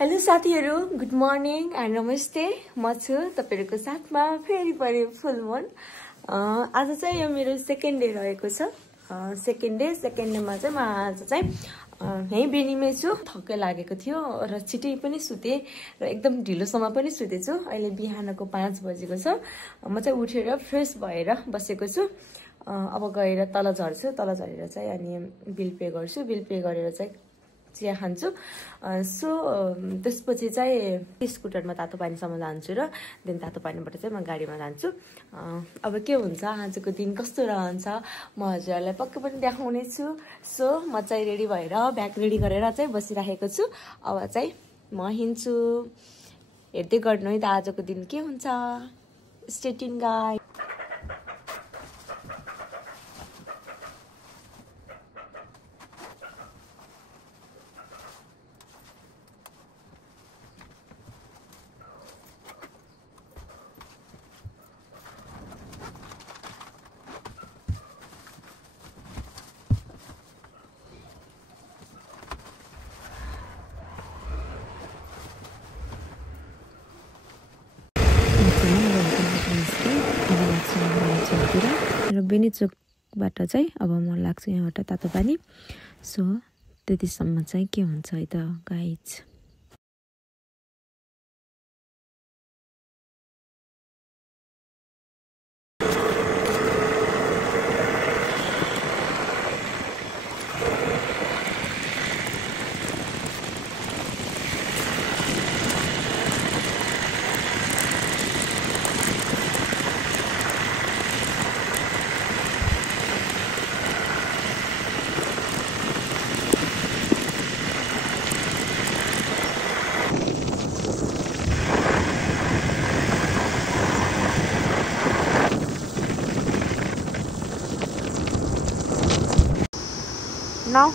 Hello साथीहरु, good morning and नमस्ते। म छु तपाईहरुको साथमा फेरि पनि फुलमन। आज चाहिँ यो मेरो सेकेन्ड डे रहेको छ। सेकेन्ड डेमा चाहिँ म आज चाहिँ यही बेनीमै छु। थक्कै लागेको थियो र छिटै पनि सुते र एकदम ढिलोसम्म पनि सुतेछु। अहिले बिहानको 5 बजेको छ। म चाहिँ उठेर फ्रेश भएर बसेको छु। अब गएर तल झर्छु। तल झरेर चाहिँ अनि बिल पे गर्छु। बिल पे गरेर चाहिँ चिया खान्छु। सो त्यसपछि चाहिँ स्कुटरमा तातो पानीसम्म जान्छु र देन तातो पानीबाट चाहिँ म गाडीमा जान्छु। अब के हुन्छ, आजको दिन कस्तो रहन्छ म हजुरहरूलाई पक्कै पनि देखाउने छु। सो म चाहिँ रेडी भएर ब्याग रेडी गरेर चाहिँ बसिराखेको छु। अब चाहिँ म हिँड्छु। हेर्दै गर्नु है त आजको दिन के हुन्छ। Stay tune guys. र बेनी चोकबाट चाहिँ अब म लाग्छु यहाँबाट तातो पानी। सो त्यतिसम्म चाहिँ के हुन्छ है त गाइज।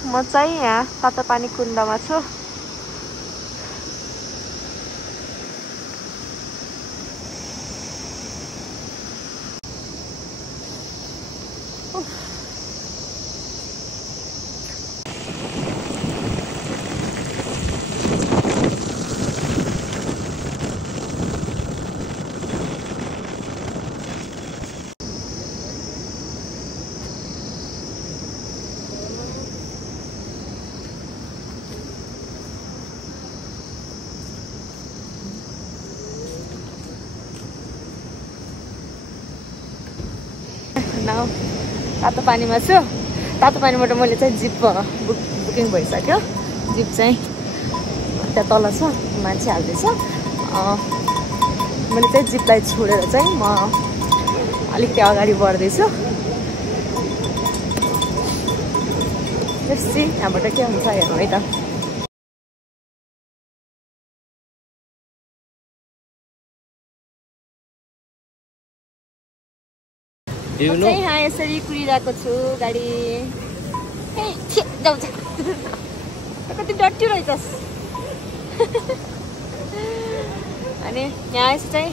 म चाहिँ यहाँ तातो पानी कुण्डमा छु। तातो पानीमा छु। तातो पानीबाट मैले चाहिँ जिप बुकिङ भइसक्यो। जिप चाहिँ त्यहाँ तल छ, मान्छे हाल्दैछ। मैले चाहिँ जिपलाई छोडेर चाहिँ म अलिकति अगाडि बढ्दैछु। त्यसपछि यहाँबाट के हुन्छ हेर्नु है त। म चाहिँ यहाँ यसरी कुदिरहेको छु गाडी। कति डट्टी रहेछस्। अनि यहाँ यसो चाहिँ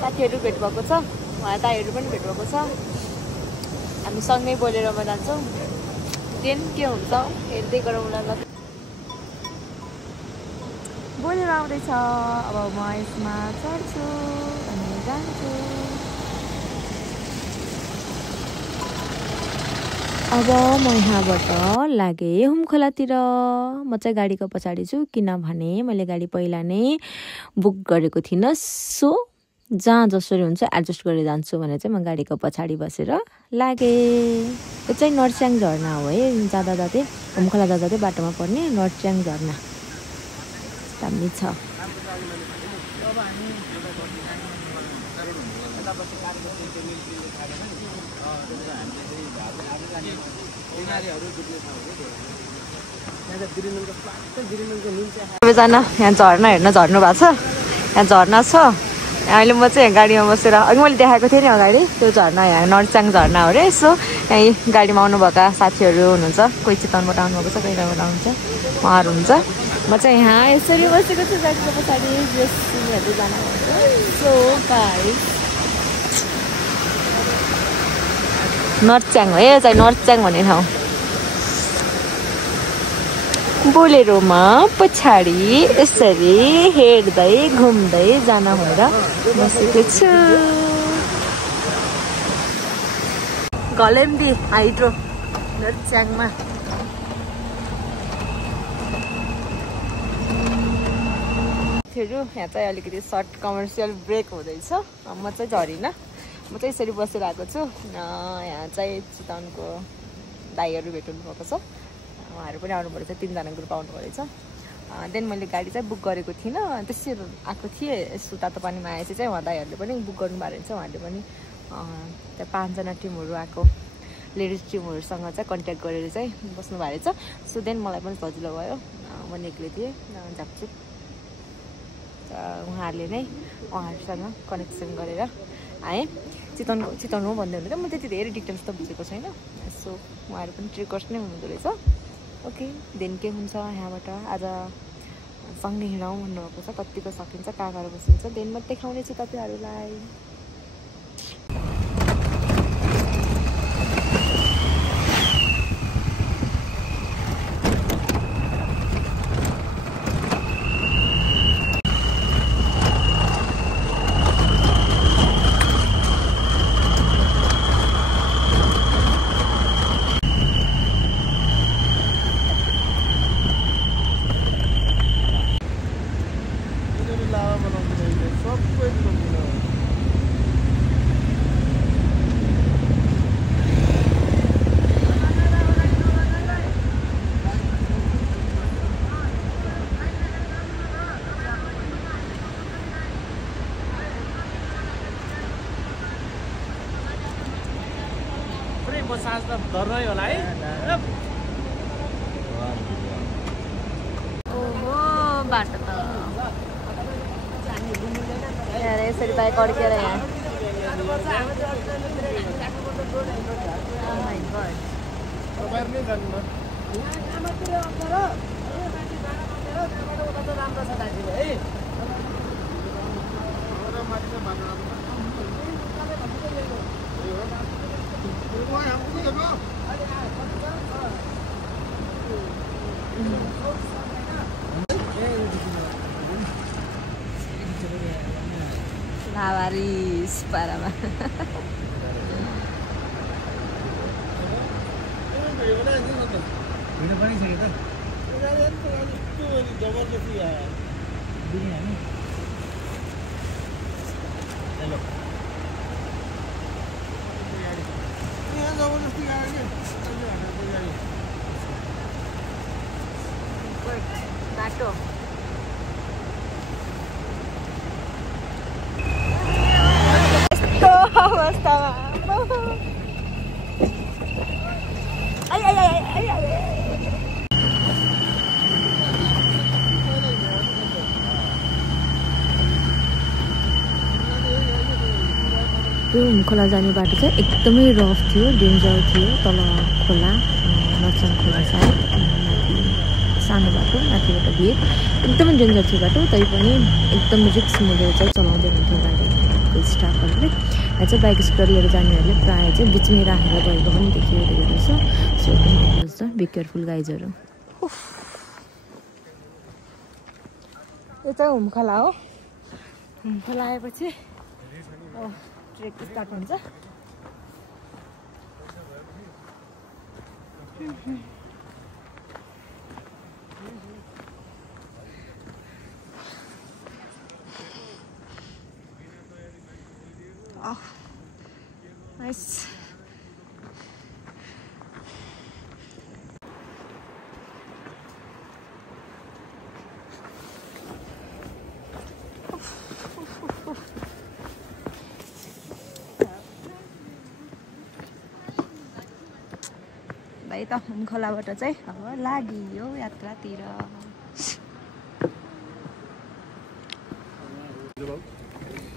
साथीहरू भेट भएको छ, उहाँ दाइहरू पनि भेट भएको छ। हामी सँगै बोलेरमा जान्छौँ। देन के हुन्छ हेर्दै गरौँला ल। बोलेर आउँदैछ। अब म यसमा चढ्छु अनि जान्छु। अब म यहाँबाट लागेँ हुमखोलातिर। म चाहिँ गाडीको पछाडि छु किनभने मैले गाडी पहिला नै बुक गरेको थिइनँ। सो जहाँ जसरी हुन्छ एडजस्ट गरेर जान्छु भनेर चाहिँ म गाडीको पछाडि बसेर लागेँ। यो चाहिँ नर्स्याङ झरना हो है। जाँदा जाँदै हुमखोला जाँदा जाँदै बाटोमा पर्ने नर्स्याङ झरना दामी छ। सबैजना यहाँ झर्ना हेर्न झर्नु भएको छ। यहाँ झर्ना छ। अहिले म चाहिँ गाडीमा बसेर अघि मैले देखाएको थिएँ नि अगाडि, त्यो झर्ना यहाँ नर्स्याङ झर्ना हो अरे। सो यहाँ गाडीमा आउनुभएका साथीहरू हुनुहुन्छ। कोही चितवनबाट आउनुभएको छ, कोही कहाँबाट आउनुहुन्छ, उहाँहरू हुन्छ। म चाहिँ यहाँ यसरी बसेको छु गाडीको पछाडि। हेर्दै जान सो गाइस नर्स्याङ हो है, चाहिँ नर्स्याङ भन्ने ठाउँ। बोलेरोमा पछाडि यसरी हेर्दै घुम्दै जान भनेर बसेको छु। गलेम्बी हाइड्रो च्याङमा यहाँ चाहिँ अलिकति सर्ट कमर्सियल ब्रेक हुँदैछ। म चाहिँ झरिनँ, म चाहिँ यसरी बसेर आएको छु। यहाँ चाहिँ चितवनको दाइहरू भेट्नु भएको छ, उहाँहरू पनि आउनुभएको छ, 3 जना ग्रुप आउनुभएको रहेछ। देन मैले गाडी चाहिँ बुक गरेको थिइनँ, त्यसरी आएको थिएँ। यस्तो तातो पानीमा आएपछि चाहिँ उहाँ दाइहरूले पनि बुक गर्नुभएको रहेछ। उहाँहरूले पनि त्यहाँ 5 जना टिमहरू आएको लेडिज टिमहरूसँग चाहिँ कन्ट्याक्ट गरेर चाहिँ बस्नु भएको रहेछ। सो देन मलाई पनि सजिलो भयो, म निक्ले थिएँ जाप्छु। उहाँहरूले नै उहाँहरूसँग कनेक्सन गरेर आएँ। चितवन हो भन्दै हुनुहुन्छ, म त्यति धेरै डिटेल्स त बुझेको छैन। सो उहाँहरू पनि ट्रेकर्स नै हुनुहुँदो रहेछ। ओके, देन के हुन्छ यहाँबाट आज सँगै हिँडौँ भन्नुभएको छ। कतिको सकिन्छ, कहाँ गएर बसिन्छ, देन म देखाउने छु तपाईँहरूलाई। साँझ त डरै होला है। ओहो बाटो त यसरी बाइक अड्केर यहाँ। Lawaris पारामा बाटो अवस्थामा यो खोला जाने बाटो चाहिँ एकदमै रफ थियो, डेन्जर थियो। तल खोला नचन खोला सायद, माथि सानो बाटो, माथिबाट भिड, एकदमै डेन्जर थियो बाटो। तैपनि एकदम रिक्स मिलेर चाहिँ चलाउँदै हुन्थ्यो गाडीको स्टाफहरूले। यहाँ चाहिँ बाइक स्कुटर लिएर जानेहरूले प्रायः चाहिँ बिचमै राखेर गएको पनि देखिरहेको रहेछ। सो पनि भन्नुहोस् त, बी केयरफुल गाइजहरू। यो चाहिँ हुमखोला हो। हुमखोला आएपछि ट्रेक स्टार्ट हुन्छ। Nice. भाइ त हुमखोलाबाट चाहिँ अब लागियो यात्रातिर।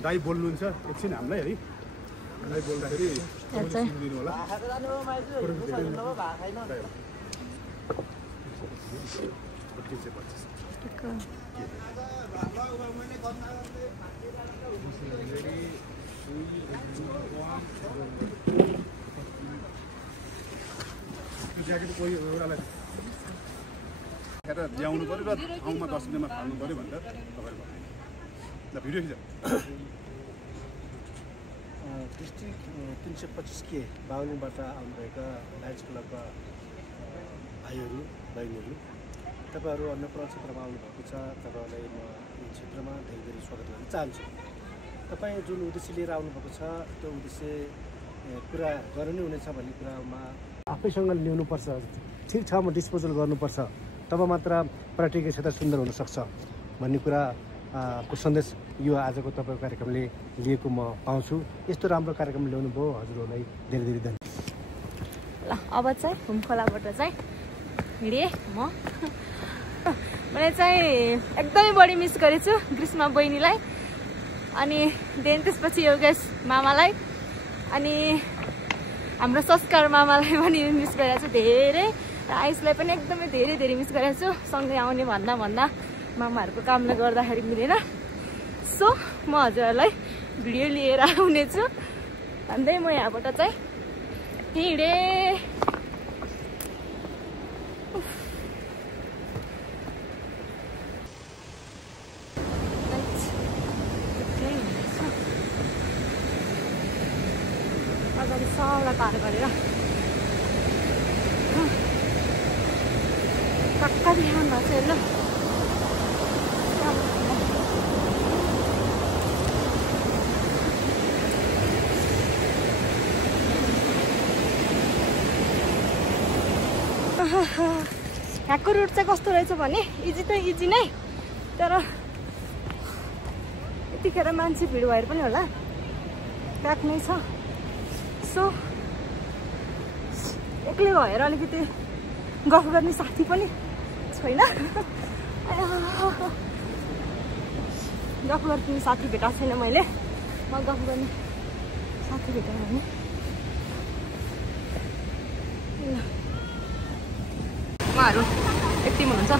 दाइ बोल्नुहुन्छ एकछिन हामीलाई है, दाइ बोल्दाखेरि दिनु होला। ज्याकेट कोही एउटालाई ल्याउनु पर्यो र ठाउँमा 10 रुपियाँमा फाल्नु पर्यो भनेर तपाईँले भन्नु ल भिडियो खिच डिस्ट्रिक्ट 325 के बाहुलीबाट आउनुभएका लायन्स क्लबका भाइहरू बहिनीहरू तपाईँहरू अन्नपूर्ण क्षेत्रमा आउनुभएको छ तपाईँहरूलाई म यो क्षेत्रमा धेरै धेरै स्वागत गर्न चाहन्छु तपाईँ जुन उद्देश्य लिएर आउनुभएको छ त्यो उद्देश्य पुरा गर्नु हुनेछ भन्ने कुरामा आफैसँग ल्याउनुपर्छ ठिक ठाउँमा डिस्पोजल गर्नुपर्छ तब मात्र पर्यटकीय क्षेत्र सुन्दर हुनसक्छ भन्ने कुरा को सन्देश यो आजको तपाईँको कार्यक्रमले लिएको म पाउँछु यस्तो राम्रो कार्यक्रम ल्याउनु भयो हजुरहरूलाई धेरै धेरै धन्यवाद ल अब चाहिँ हुमखोलाबाट चाहिँ हिँडेँ मैले चाहिँ एकदमै बढी मिस गरेछु ग्रीष्मा बहिनीलाई अनि देन त्यसपछि योगेश मामालाई अनि हाम्रो संस्कार मामालाई पनि मिस गरेको छु धेरै र आयुषलाई पनि एकदमै धेरै धेरै मिस गरेको छु सँगै आउने भन्दा मामाहरूको कामले गर्दाखेरि मिलेन सो म हजुरहरूलाई भिडियो लिएर आउनेछु भन्दै म यहाँबाट चाहिँ हिँडेँ अगाडि सबलाई पार गरेर कक्का बिहान भएको छ ल यहाँको रुट चाहिँ कस्तो रहेछ भने इजी त इजी नै तर यतिखेर मान्छे भिड भएर पनि होला प्याक नै छ सो एक्लै भएर अलिकति गफ गर्ने साथी पनि छैन गफ गर्ने साथी भेटाएको छैन मैले म गफ गर्ने साथी भेटाएँ भने उहाँहरू एक्टिभ हुनुहुन्छ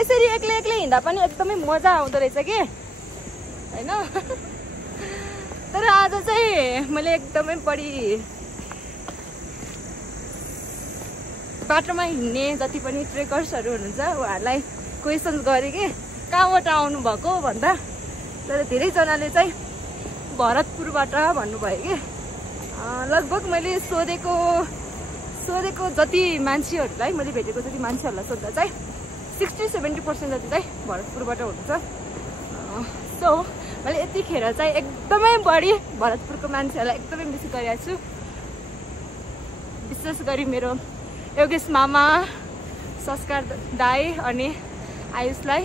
यसरी एक्लै एक्लै हिँड्दा पनि एकदमै मजा आउँदो रहेछ कि हैन तर आज चाहिँ मैले एकदमै बढी बाटोमा हिँड्ने जति पनि ट्रेकर्सहरू हुनुहुन्छ उहाँहरूलाई क्वेसन्स गरेँ कि कहाँबाट आउनु भएको भन्दा तर धेरैजनाले चाहिँ भरतपुरबाट भन्नुभयो कि लगभग मैले सोधेको जति मान्छेहरूलाई मैले भेटेको जति मान्छेहरूलाई सोद्धा चाहिँ 60-70% जति चाहिँ भरतपुरबाट हुन्छ सो मैले यतिखेर चाहिँ एकदमै बढी भरतपुरको मान्छेहरूलाई एकदमै मिस गरेको छु विशेष गरी मेरो योगेश मामा संस्कार दाई अनि आयुषलाई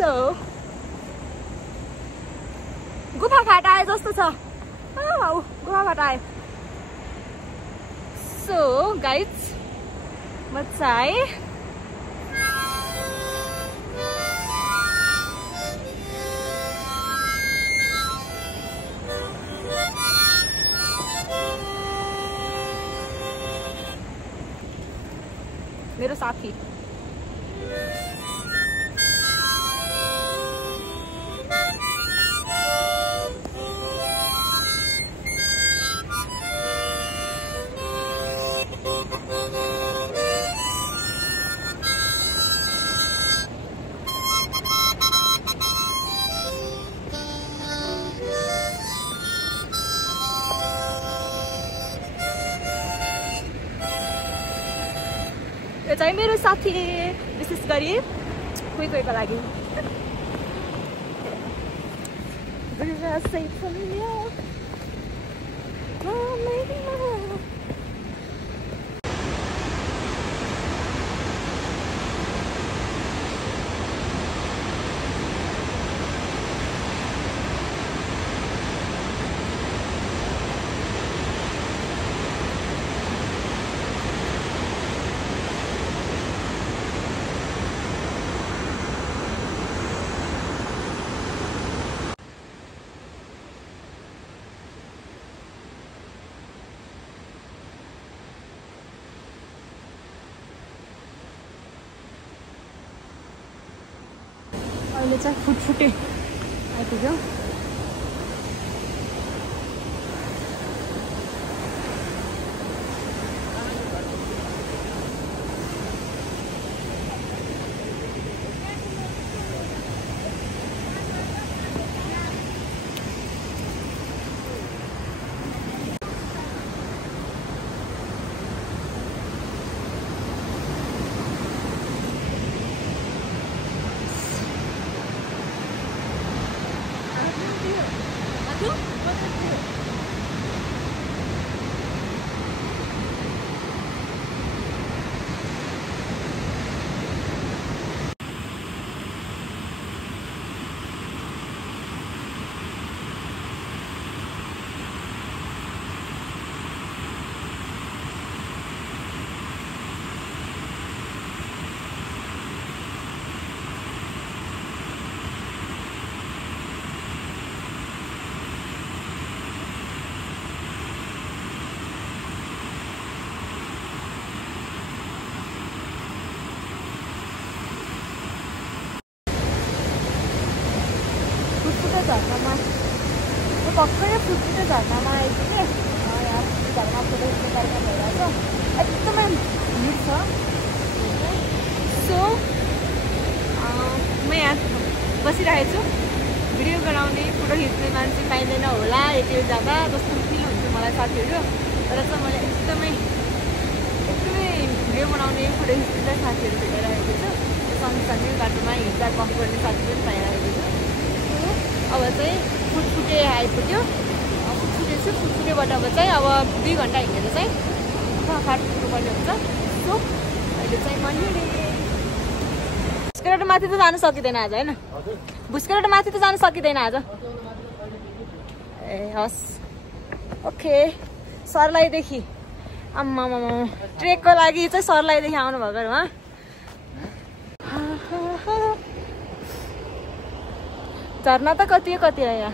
सो गुफाघाट आए जस्तो छ गुफाघाट आए सो गाइज म चाहिँ मेरो साथी यो चाहिँ मेरो साथी विशेष गरी कोहीको लागि अहिले चाहिँ फुटफुटे आइपुग्यो झर्नामा पक्कै फुटफुटे झर्नामा आइपुगेँ यहाँ झर्ना फोटो खिच्ने भइरहेको एकदमै भिड छ सो म यहाँ बसिरहेको छु भिडियो बनाउने फोटो खिच्ने मान्छे पाइँदैन होला यति जाँदा जस्तो फिल हुन्छ मलाई साथीहरू तर चाहिँ मैले एकदमै भिडियो बनाउने फोटो खिच्ने साथीहरू भेटाइरहेको छु सँगसँगै बाटोमा हिँड्दा गफ गर्ने साथी पनि पाइरहेको छु अब चाहिँ फुटफुटे आइपुग्यो फुटफुटे छु फुटफुटेबाट अब चाहिँ अब 2 घन्टा हिँडेर चाहिँ फाट पुग्नुपर्ने हुन्छ सो अहिले चाहिँ म हिँडेँ भुस्केरबाट माथि त जानु सकिँदैन आज होइन भुस्केरबाट माथि त जानु सकिँदैन आज ए हस् ओके सर्लाहीदेखि आम्मा ट्रेकको लागि चाहिँ सर्लाहीदेखि आउनु भएको उहाँ झर्ना त कति हो यहाँ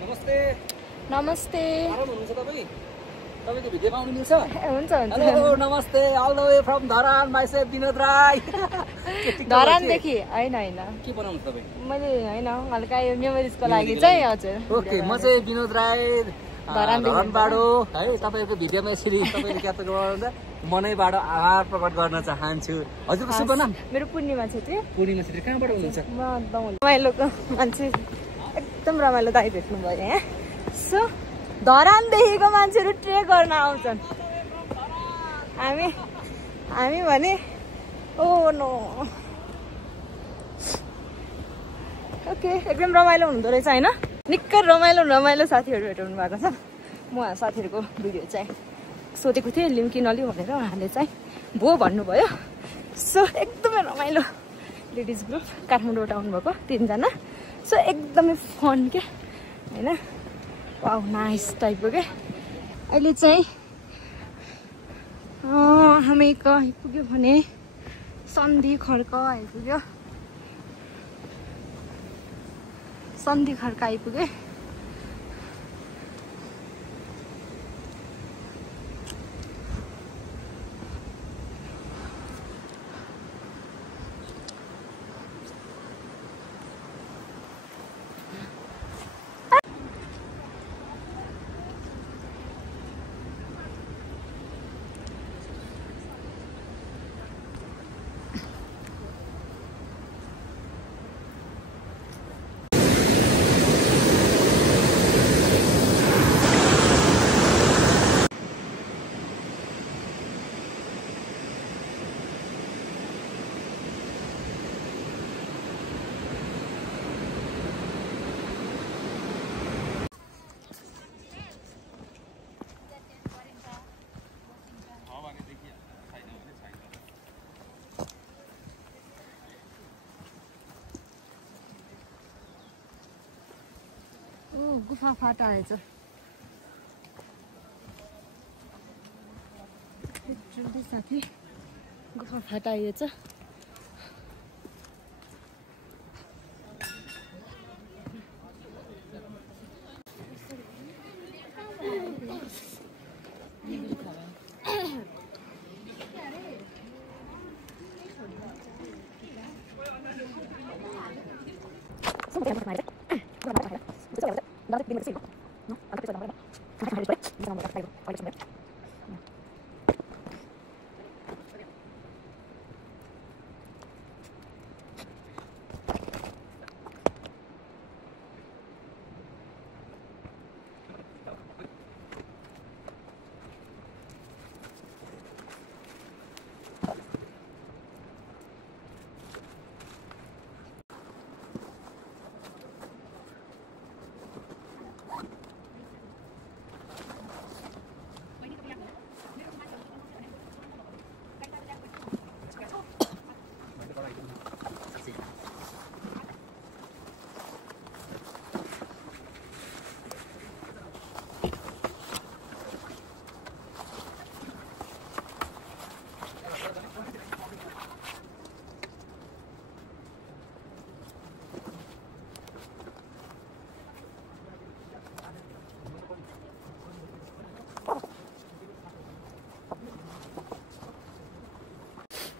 नमस्ते नमस्ते आराम हुनुहुन्छ तपाईँ तपाईँको भिडियो पाउनु मिल्छ हुन्छ हेलो नमस्ते all the way from Dharan myself Binod Rai धरानदेखि होइन के बनाउनु तपाईँ मैले होइन हल्का यो मेमोरिजको लागि चाहिँ हजुर ओके म चाहिँ विनोद राई धरानबाट है तपाईँको भिडियोमा यसरी तपाईँले क्याप्चर गर्नुहुन्छ मनैबाट आभार प्रकट गर्न चाहन्छु हजुरको शुभ नाम मेरो पूर्णिमा छेत्री कहाँबाट हुनुहुन्छ म रमाइलोको मान्छे एकदम रमाइलो दाइ भेट्नु भयो यहाँ सो धरानदेखिको मान्छेहरू ट्रेक गर्न आउँछन् हामी भने ओ नो ओके एकदम रमाइलो हुँदो रहेछ होइन निकै रमाइलो साथीहरू भेटाउनु भएको छ म साथीहरूको भिडियो चाहिँ सोधेको थिएँ लिउँ कि नलिउँ भनेर उहाँले चाहिँ भो भन्नुभयो सो एकदमै रमाइलो लेडिज ग्रुप काठमाडौँबाट आउनुभएको 3 जना सो एकदमै फन क्या होइन वाउ नाइस टाइपको क्या अहिले चाहिँ हामी आइपुग्यो भने सन्धि खड्क आइपुग्यो सन्धि खर्का आइपुगे। गुफा फाटा आएछ। साथी गुफा फाटा आएछ।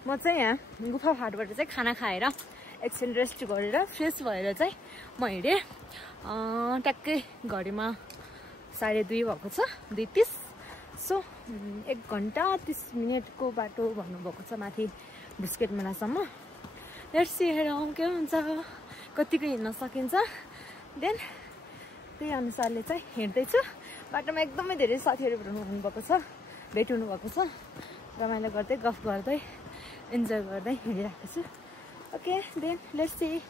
म चाहिँ यहाँ गुफा फाटबाट चाहिँ खाना खाएर एकछिन रेस्ट गरेर फ्रेस भएर चाहिँ म हिँडेँ। ट्याक्कै घडीमा 2:30 भएको छ, 2:30। सो 1 घन्टा 30 मिनटको बाटो भन्नुभएको छ माथि बुस्केट मेलासम्म। लेट्स सी हेरौँ के हुन्छ, कतिको हिँड्न सकिन्छ। देन त्यही अनुसारले चाहिँ हिँड्दैछु। बाटोमा एकदमै धेरै साथीहरू हुनुभएको छ, भेट हुनुभएको छ। रमाइलो गर्दै गफ गर्दै इन्जोय गर्दै हिँडिरहेको छु। Okay then let's see.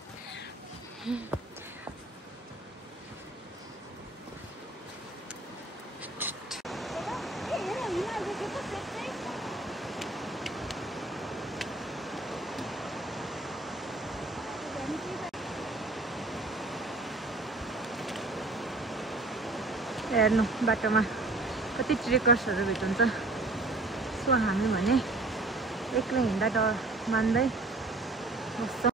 हेर्नु बाटोमा कति ट्रेकर्सहरू भेट्नुहुन्छ। सो हामी भने एक्लै हिँड्दा डर मान्दै बस्छौँ।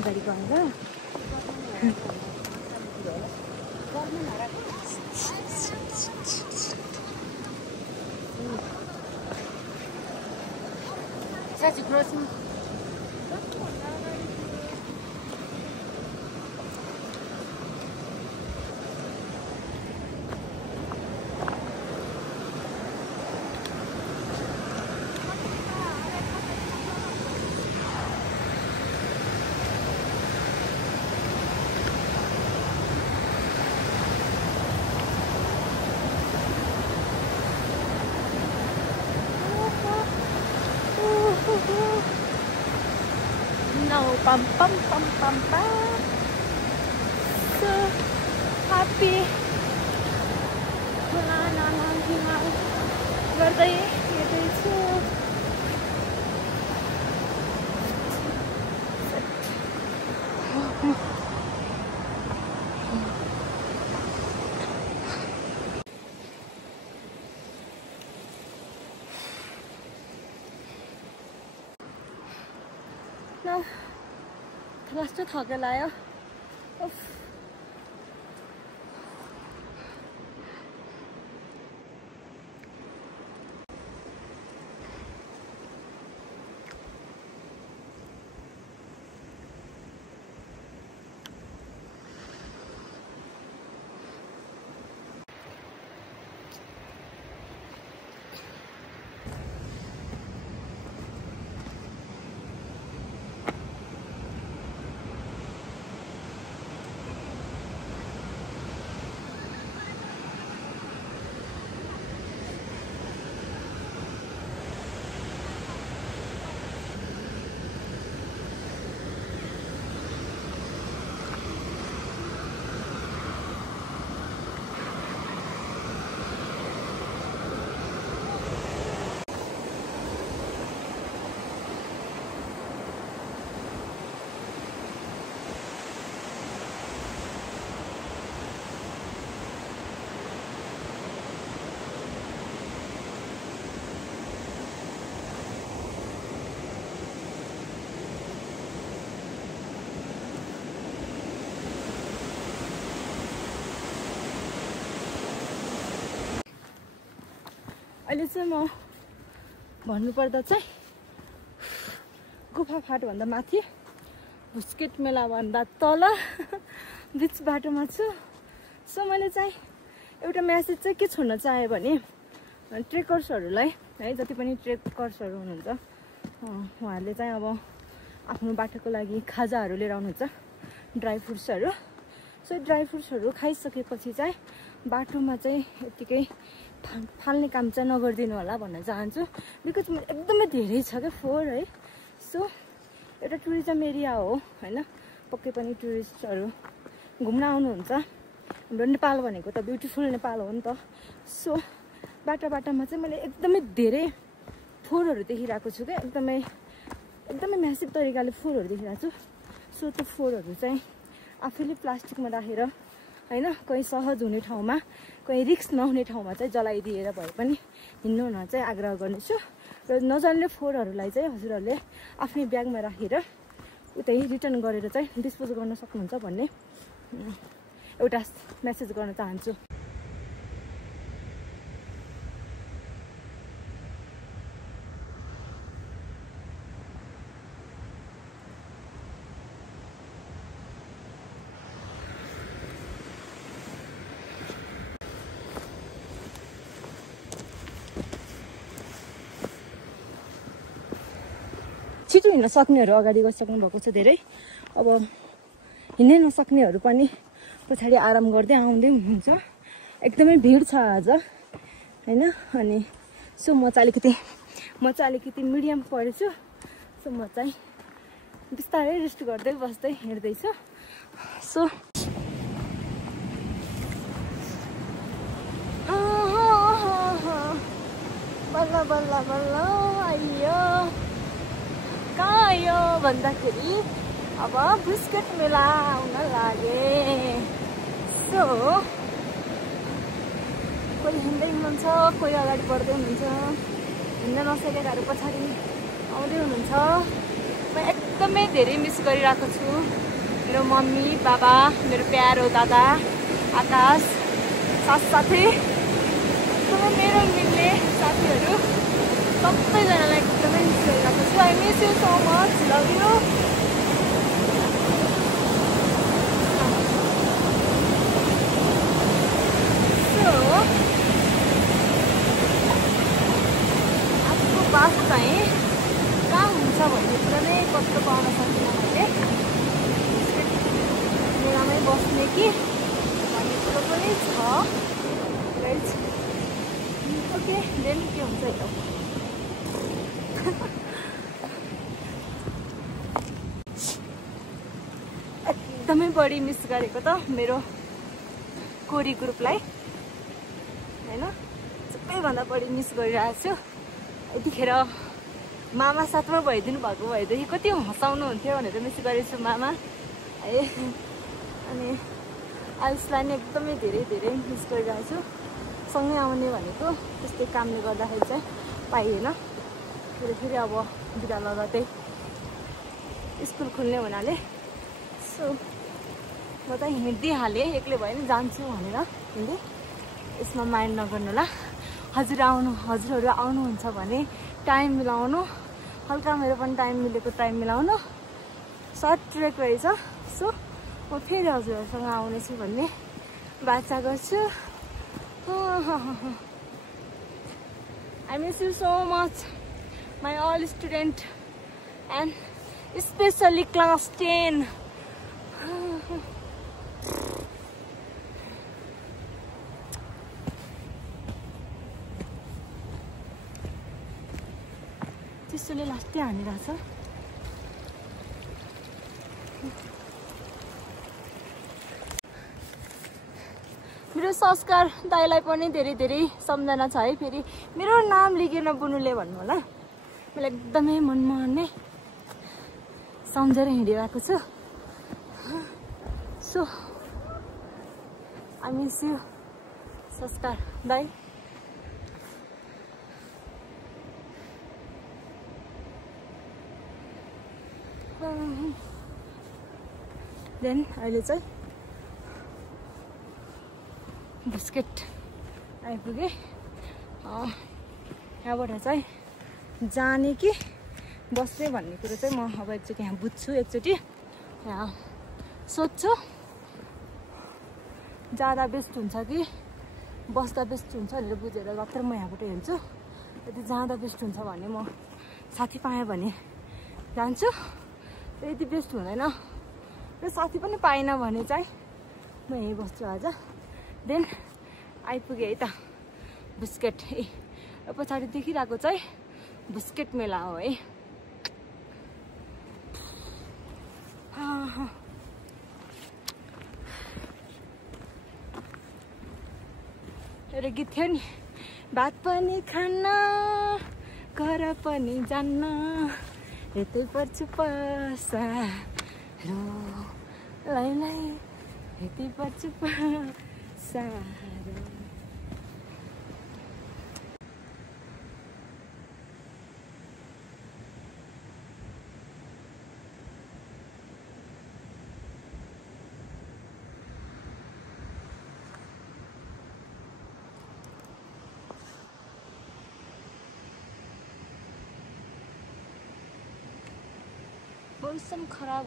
अगाडि गएर साँच्ची crossing No, pam pam pam pam pam. So happy. गर्दै हेर्दैछु। लास्ट थकेर आयो। अहिले चाहिँ म भन्नुपर्दा चाहिँ गुफा फाटभन्दा माथि भुस्केट मेलाभन्दा तल बिच बाटोमा छु। सो मैले चाहिँ एउटा मेसेज चाहिँ के छोड्न चाहेँ भने ट्रेकर्सहरूलाई है, जति पनि ट्रेकर्सहरू हुनुहुन्छ उहाँहरूले चाहिँ अब आफ्नो बाटोको लागि खाजाहरू लिएर आउनुहुन्छ, ड्राई फ्रुट्सहरू। सो ड्राई फ्रुट्सहरू खाइसकेपछि चाहिँ बाटोमा चाहिँ यत्तिकै फाल्ने काम चाहिँ नगरिदिनु होला भन्न चाहन्छु। बिकज एकदमै धेरै छ क्या फोहोर है। सो एउटा टुरिज्म एरिया हो होइन, पक्कै पनि टुरिस्टहरू घुम्न आउनुहुन्छ। हाम्रो नेपाल भनेको त ब्युटिफुल नेपाल हो नि त। सो बाटामा चाहिँ मैले एकदमै धेरै फोहोरहरू देखिरहेको छु क्या, एकदमै म्यासिभ तरिकाले फोहोरहरू देखिरहेको छु। सो त्यो फोहोरहरू चाहिँ आफैले प्लास्टिकमा राखेर होइन, कहीँ सहज हुने ठाउँमा, कहीँ रिस्क नहुने ठाउँमा चाहिँ जलाइदिएर भए पनि हिँड्नु हुन चाहिँ आग्रह गर्नेछु। र नजान्ने फोहोरहरूलाई चाहिँ हजुरहरूले आफ्नै ब्यागमा राखेर उतै रिटर्न गरेर चाहिँ डिस्पोज गर्न सक्नुहुन्छ भन्ने एउटा मेसेज गर्न चाहन्छु। छिटो हिँड्न सक्नेहरू अगाडि गइसक्नु भएको छ धेरै, अब हिँड्नै नसक्नेहरू पनि पछाडि आराम गर्दै आउँदै हुनुहुन्छ। एकदमै भिड छ आज होइन। अनि सो म चाहिँ अलिकति मिडियम पढेछु। सो म चाहिँ बिस्तारै रेस्ट गर्दै बस्दै हिँड्दैछु। सो बल्ल बल्ल बल्ल आइयो। कहाँ आयो भन्दाखेरि अब भुस्केट मेला आउन लागे। सो कोही हिँड्दै हुनुहुन्छ, कोही अगाडि बढ्दै हुनुहुन्छ, हिँड्न नसकेकाहरू पछाडि आउँदै हुनुहुन्छ। म एकदमै धेरै मिस गरिरहेको छु मेरो मम्मी बाबा, मेरो प्यारो दादा आकाश, साथसाथै मेरो मिल्ने साथीहरू सबैजनालाई एकदमै मिस गरिरहेको छु। I miss you so much, love you. आजको बात चाहिँ कहाँ हुन्छ भन्ने कुरा नै कस्तो पाउन सक्दिनँ मैले। मेलामै बस्ने कि भन्ने कुरो पनि छ। ओके देन के हुन्छ यो एकदमै बढी मिस गरेको त मेरो कोरी ग्रुपलाई होइन, सबैभन्दा बढी मिस गरिरहेको छु। यतिखेर मामा साथमा भइदिनु भएको भएदेखि कति हँसाउनुहुन्थ्यो भनेर मिस गरेछु मामा है। अनि आयुषलाई नै एकदमै धेरै धेरै मिस गरिरहेको छु। सँगै आउने भनेको त्यस्तै कामले गर्दाखेरि चाहिँ पाइएन। फेरि अब बिदा लगाउँदै स्कुल खुल्ने हुनाले। सो म त हिँड्दिहालेँ, एक्लै भए नि जान्छु भनेर हिँडेँ। यसमा माइन्ड नगर्नु ल। हजुरहरू आउनुहुन्छ भने टाइम मिलाउनु, हल्का मेरो पनि टाइम मिलेको टाइम मिलाउनु। सर्ट ट्रेक रहेछ, सो म फेरि हजुरहरूसँग आउनेछु भन्ने बाचा गर्छु। I miss you so much, my all student and especially class 10. चिसोले लास्टै हानिरहेछ। मेरो संस्कार दाइलाई पनि धेरै धेरै सम्झना छ है। फेरि मेरो नाम लिकेन बुनुले भन्नु होला, मलाई एकदमै मनमा नै सम्झेर हिँडिरहेको छु। सो आई मिस यु संस्कार दाइ। देन अहिले चाहिँ बिस्किट आइपुगेँ। यहाँबाट चाहिँ जाने कि बस्ने भन्ने कुरो चाहिँ म अब एकचोटि यहाँ बुझ्छु, एकचोटि यहाँ सोध्छु। जाँदा बेस्ट हुन्छ कि बस्दा बेस्ट हुन्छ भनेर बुझेर मात्र म यहाँबाट हिँड्छु। यदि जाँदा बेस्ट हुन्छ भने म साथी पाएँ भने जान्छु, यदि बेस्ट हुँदैन र साथी पनि पाइनँ भने चाहिँ म यहीँ बस्छु आज। देन आइपुगेँ है त बिस्किट। पछाडि देखिरहेको चाहिँ बिस्किट मेला हो है। एउटा गीत थियो नि, भात पनि खान्न घर पनि जान्न यतै पर्छु पसारो लाई यतै पर्छु पसारो। मौसम खराब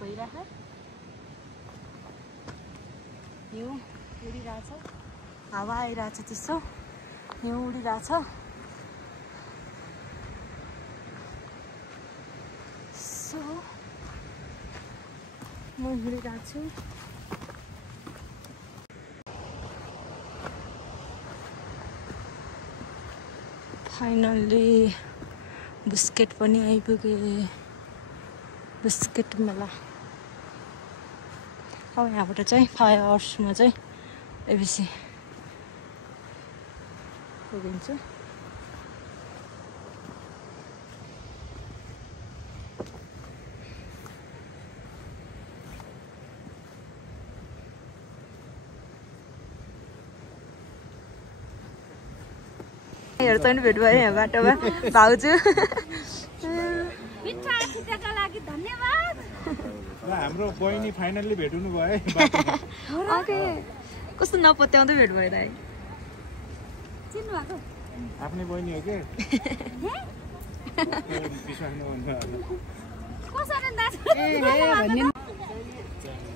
भइरहेछ, हिउँ उडिरहेछ, हावा आइरहेछ, चिसो हिउँ उडिरहेछ। सो म हिँडिरहेको छु। फाइनल्ली बिस्किट पनि आइपुगे। बिस्किट मेला अब यहाँबाट चाहिँ 5 आवर्समा चाहिँ एबिसी पुगिन्छु। हेर्छ नि भेट भयो यहाँ बाटोमा भाउजू। धन्यवाद। हाम्रो बहिनी फाइनल्ली भेट हुनु भयो। कस्तो नपत्याउँदै भेट भयो दाइ। चिन्नु भएको आफ्नै बहिनी हो के?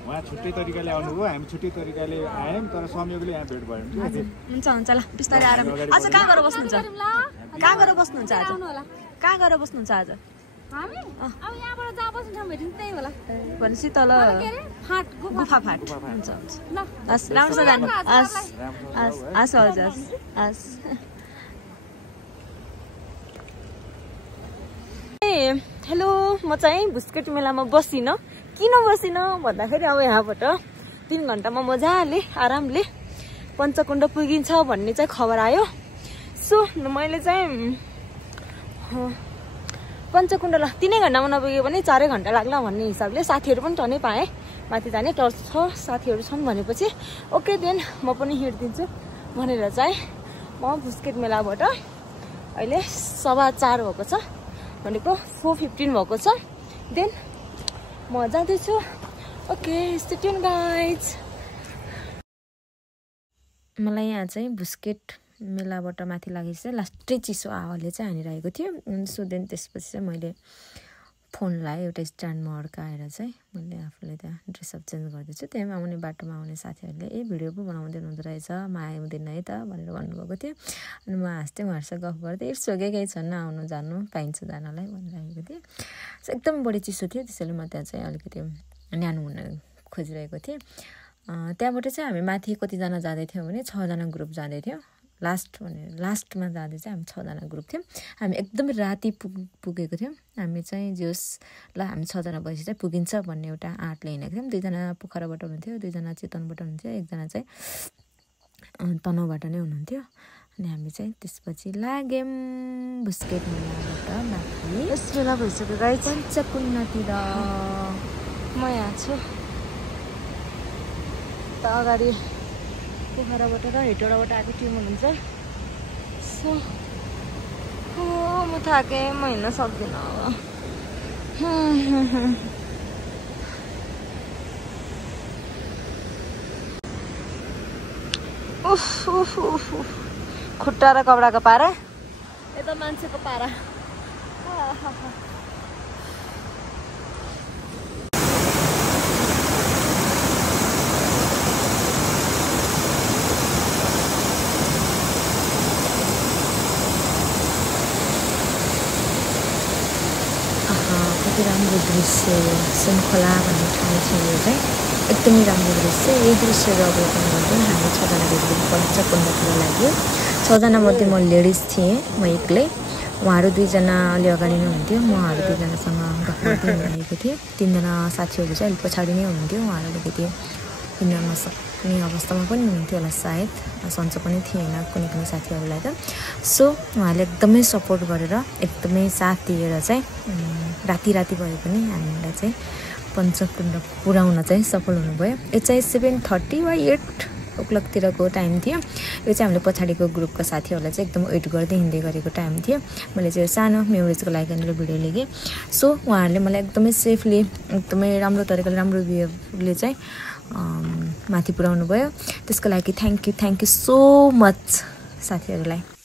उहाँ छुट्टै तरिकाले आउनुभयो, हामी छुट्टै तरिकाले आयौँ, तर संयोगले यहाँ भेट भयो। हुन्छ हुन्छ ल, बिस्तारै आराम। आज कहाँ गएर बस्नुहुन्छ? कहाँ गएर बस्नुहुन्छ आज? कहाँ गएर बस्नुहुन्छ आज? हामी अब यहाँबाट जहाँ बस्नु ठाउँ भेटिन्छ त्यही होला। भनेपछि तल गुफा फाट। हुन्छ हुन्छ ल, हस् राम्रोसँग जानु। हस् हस् हस् हजुर हस्। ए हेलो, म चाहिँ बिस्किट मेलामा बसिनँ। किन बसिनँ भन्दाखेरि अब यहाँबाट 3 घन्टामा मजाले आरामले पञ्चकुण्ड पुगिन्छ भन्ने चाहिँ खबर आयो। सो मैले चाहिँ पञ्चकुण्ड 3 घन्टामा नपुग्यो भने 4 घन्टा लाग्ला भन्ने हिसाबले साथीहरू पनि टनै पाएँ। माथि जाने टर्च छ, साथीहरू छन् भनेपछि ओके देन म पनि हिँडिदिन्छु भनेर चाहिँ म बिस्किट मेलाबाट अहिले 4:15 भएको छ, भनेको 4:15 भएको छ। देन म जाँदैछु ओके स्टे ट्युन गाइज मलाई यहाँ चाहिँ बुस्केट मेलाबाट माथि लागेपछि चाहिँ लास्टै चिसो हावाले चाहिँ हानिरहेको थियो सो देन त्यसपछि चाहिँ मैले फोन लगाएँ एउटा स्ट्यान्डमा अड्काएर चाहिँ मैले आफूले त्यहाँ ड्रेसअप चेन्ज गर्दैछु त्यहाँ आउने बाटोमा आउने साथीहरूले भिडियो पो बनाउँदैन हुँदो रहेछ म आउँदैन है त भनेर भन्नुभएको थियो अनि म हाँस्थेँ उहाँहरूसँग गफ गर्दै इट्स ओके केही छैन आउनु जानु पाइन्छ जानलाई भनिरहेको थिएँ सो एकदम बढी चिसो थियो त्यसैले म त्यहाँ चाहिँ अलिकति न्यानो हुन खोजिरहेको थिएँ त्यहाँबाट चाहिँ हामी माथि कतिजना जाँदै थियौँ भने 6 जना ग्रुप जाँदै थियो लास्टमा जाँदै चाहिँ हामी 6 जना ग्रुप थियौँ हामी एकदम राति पुगेको थियौँ हामी चाहिँ जोस् ल हामी 6 जना भएपछि चाहिँ पुगिन्छ भन्ने एउटा आँटले हिँडेको थियौँ 2 जना पोखराबाट हुनुहुन्थ्यो 2 जना चितवनबाट हुनुहुन्थ्यो 1 जना चाहिँ तनहुबाट नै हुनुहुन्थ्यो अनि हामी चाहिँ त्यसपछि लाग्यौँ बुस्केट मेलाबाट माथि यस बेला भइसक्यो गाइस पञ्चकुण्डतिर म यहाँ छु त अगाडि पोखराबाट र हेटौडाबाट आएको टिम हुनुहुन्छ सो म थाकेँ म हिँड्न सक्दिनँ अब खुट्टा र कपडाको पारा यता मान्छेको पारा राम्रो दृश्य सुनखोला भन्ने ठाउँ छ यो चाहिँ एकदमै राम्रो दृश्य यही दृश्यहरू अवलोकन गर्दै हामी 6 जना ग्रुप पञ्चकुण्डतिर लाग्यो 6 जना मध्ये म लेडिज थिएँ म एक्लै उहाँहरू 2 जना अलि अगाडि नै हुनुहुन्थ्यो म उहाँहरू 2 जनासँग गफ गर्दै हिँडिरहेको थिएँ 3 जना साथीहरू चाहिँ अलिक पछाडि नै हुनुहुन्थ्यो उहाँहरू अलिकति हिँड्न नसक्ने अवस्थामा पनि हुनुहुन्थ्यो होला सायद सन्चो पनि थिएन कुनै साथीहरूलाई त सो उहाँले एकदमै सपोर्ट गरेर एकदमै साथ दिएर चाहिँ राति भए पनि हामीलाई चाहिँ पञ्चकुण्ड पुर्याउन चाहिँ सफल हुनुभयो यो चाहिँ 7:30 वा 8 o'clockतिरको टाइम थियो यो चाहिँ हामीले पछाडिको ग्रुपको साथीहरूलाई चाहिँ एकदम वेट गर्दै हिँड्दै गरेको टाइम थियो मैले चाहिँ सानो मेमोरिजको लागि भनेर भिडियो लिएँ सो उहाँहरूले मलाई एकदमै सेफली एकदमै राम्रो तरिकाले राम्रो बिहेभले चाहिँ माथि पुर्याउनु भयो त्यसको लागि थ्याङ्क यू सो मच साथीहरूलाई